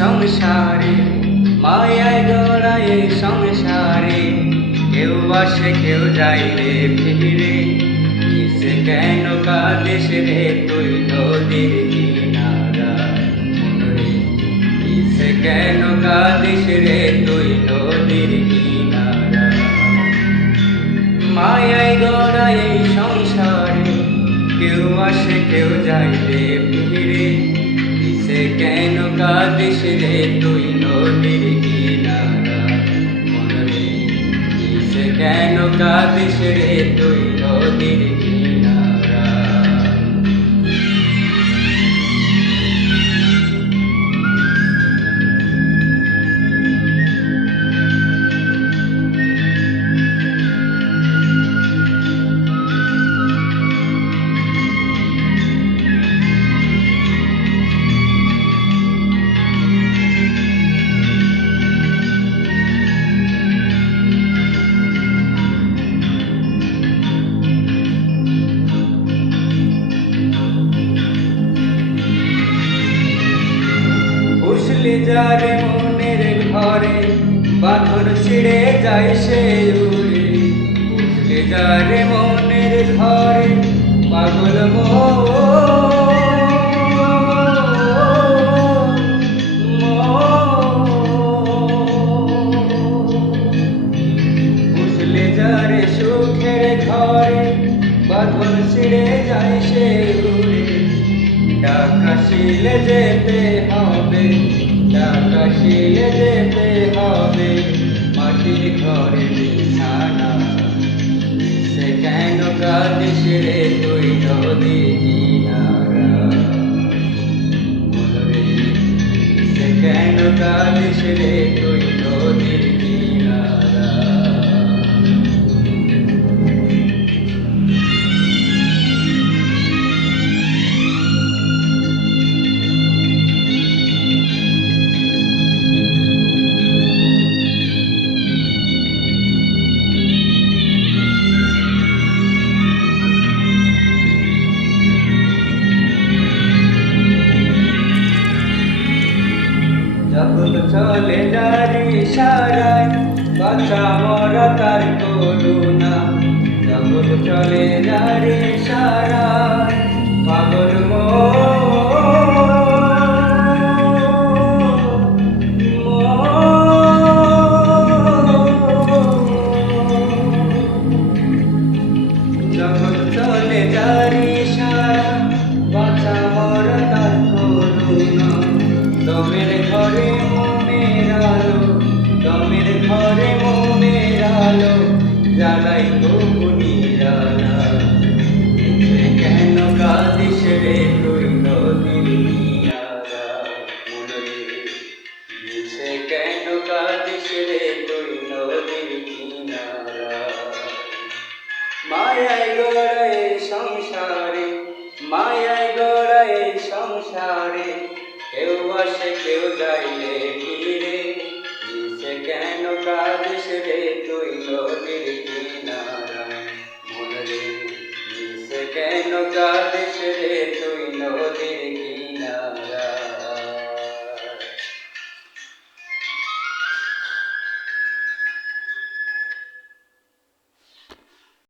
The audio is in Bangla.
সংসারে, মায়ায় গড়া এই সংসারে, কেউ আসে কেউ যায় রে ফিরে। কিসে কেন কাঁদিস রে তুই নদীর কিনারায় মনরে, কিসে কেন কাঁদিস রে তুই নদীর কিনারায়। মায়ায় গড়া এই সংসারে, কেউ আসে কেউ যায় রে ফিরে। কিসে কেন কাঁদিস রে তুই নদীর কিনারায় মনরে, কিসে কেন কাঁদিস রে তুই নদীর কিনারায়। বুঝলি যারে মনের ঘরে, বাঁধন ছিঁড়ে যায় সে উড়ে। বুঝলি যারে মনের ঘরে, পাগল বুঝলি যারে সুখের ঘরে, বাঁধন ছিঁড়ে যায় সে উড়ে। টাকা শিলে যেতে হবে, টাকা শিলে যেতে হবে, মাটির ঘরে বিছানা। সে কেন কাঁদিস রে তুই নদী কিনারা মনরে, সে কেন কাঁদিস রে তুই নদীর কিনারা। জগৎ চলে যারে সারায়, বাঁচা মরা তার করুণা। জগৎ চলে যারে সারায়, পাগল জগৎ চলে যারে সারায়, বাঁচা মরা তার করুণা। দমের ঘরে মনের আলো, দমের ঘরে মনের আলো, জ্বালাই তবু নিরালা। কিসে কেন কাঁদিস রে তুই নদীর কিনারায় মনরে, কিসে কেন কাঁদিস রে তুই নদীর কিনারায়। মায়ায় গড়া এই সংসারে, মায়ায় গড়া এই সংসারে, কেউ আসে কেউ যায় রে ফিরে। কিসে কেন কাঁদিস রে তুই নদীর কিনারায় মনরে, কিসে কেন কাঁদিস রে